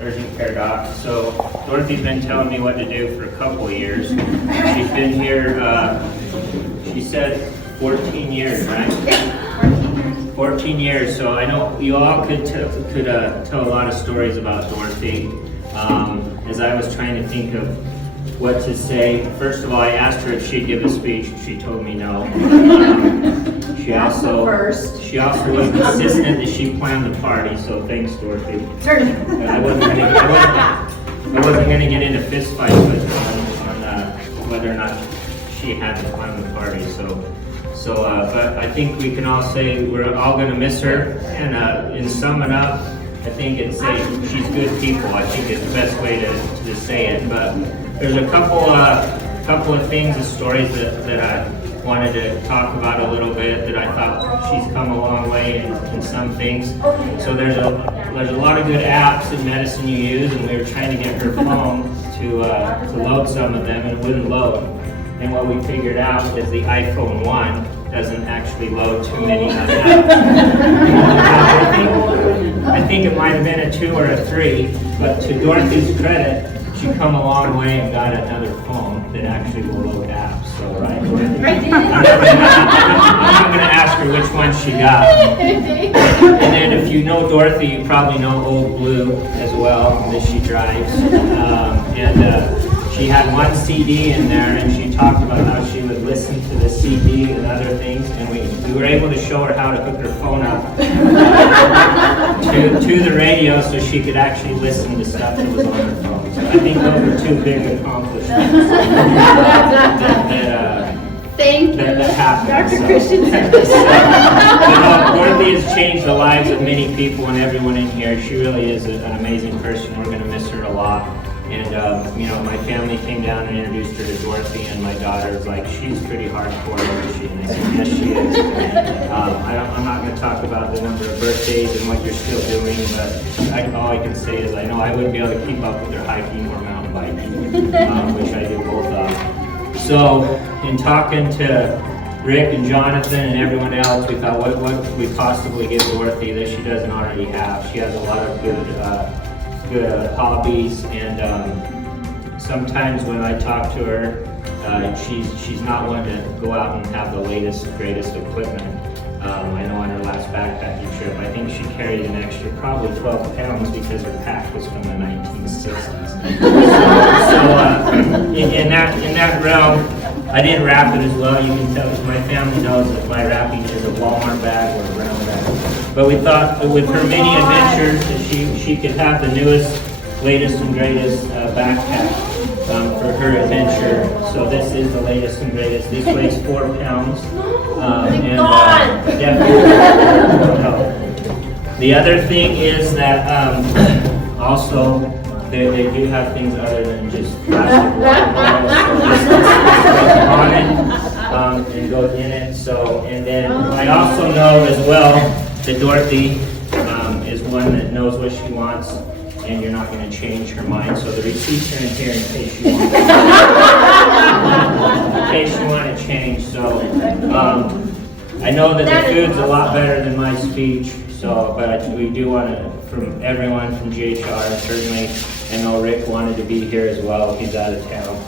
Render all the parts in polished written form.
urgent care doc. So Dorothy's been telling me what to do for a couple of years. She's been here, she said 14 years, right? 14 years. So I know you all could tell a lot of stories about Dorothy. As I was trying to think of what to say, first of all, I asked her if she'd give a speech. She told me no. She also was insistent that she planned the party. So thanks, Dorothy. I wasn't going to get into fist fights with her on whether or not she had to plan the party. But I think we can all say we're all going to miss her. And in summing up, I think it's she's good people. I think it's the best way to say it. But there's a couple of things and stories that I wanted to talk about a little bit, that I thought she's come a long way in some things. So there's a lot of good apps and medicine you use, and we were trying to get her phone to load some of them, and it wouldn't load. And what we figured out is the iPhone 1 doesn't actually load too many apps. I think it might have been a 2 or a 3, but to Dorothy's credit, she come a long way and got another phone that actually will load apps. So, right, Dorothy? I'm not going to ask her which one she got. And then if you know Dorothy, you probably know Old Blue as well, that she drives. She had one CD in there, and she talked about how she would listen to the CD and other things, and we were able to show her how to hook her phone up to the radio so she could actually listen to stuff that was on her phone. So I think those are two big accomplishments that happened. Dr. Christensen. Dorothy has changed the lives of many people and everyone in here. She really is an amazing person. We're going to miss her a lot. And, my family came down and introduced her to Dorothy, and my daughter was like, she's pretty hardcore, isn't she? And I said, yes, she is. I'm not going to talk about the number of birthdays and what you're still doing, but all I can say is I know I wouldn't be able to keep up with her hiking or mountain biking, which I do both of. So, in talking to Rick and Jonathan and everyone else, we thought, what could we possibly give Dorothy that she doesn't already have? She has a lot of good hobbies, and sometimes when I talk to her, she's not one to go out and have the latest, greatest equipment. I know on her last backpacking trip, I think she carried an extra probably 12 pounds because her pack was from the 1960s. In that realm, I didn't wrap it as well. You can tell, my family knows that my wrapping is a Walmart bag or a brown bag. But we thought that with her many adventures, that she could have the newest, latest and greatest backpack for her adventure. So this is the latest and greatest. This weighs 4 pounds. The other thing is that also they do have things other than just plastic water bottles. So this on it and goes in it. So, and then I also know as well that Dorothy is one that knows what she wants, and you're not going to change her mind. So the receipts are in here in case you want to change. So I know that the food's a lot better than my speech. So, but we do want to, from everyone from GHR, certainly, I know Rick wanted to be here as well if he's out of town.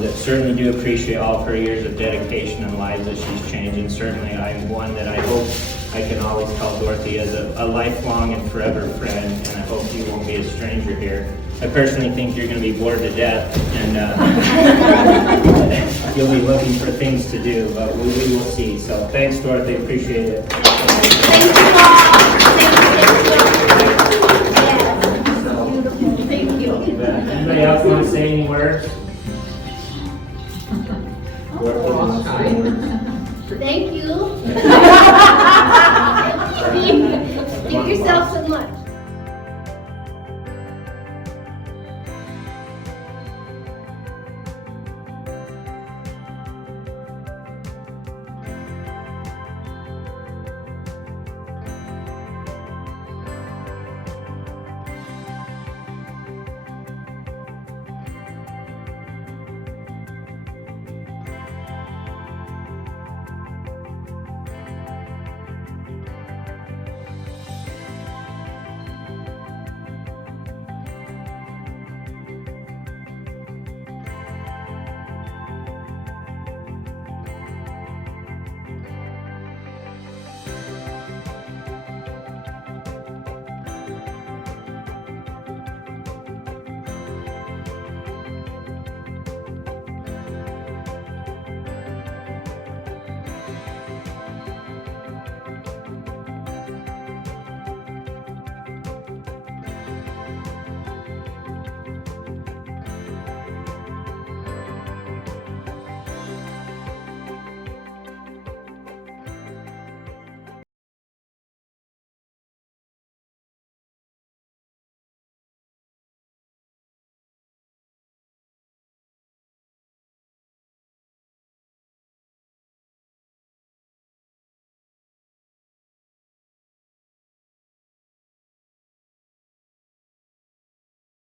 That certainly do appreciate all of her years of dedication and lives that she's changed, and certainly I'm one that I hope I can always call Dorothy as a lifelong and forever friend, and I hope you won't be a stranger here. I personally think you're going to be bored to death, and you'll be looking for things to do, but we will see. So thanks, Dorothy. Appreciate it. Thank you, Bob. Thank you. Anybody else want to say any words?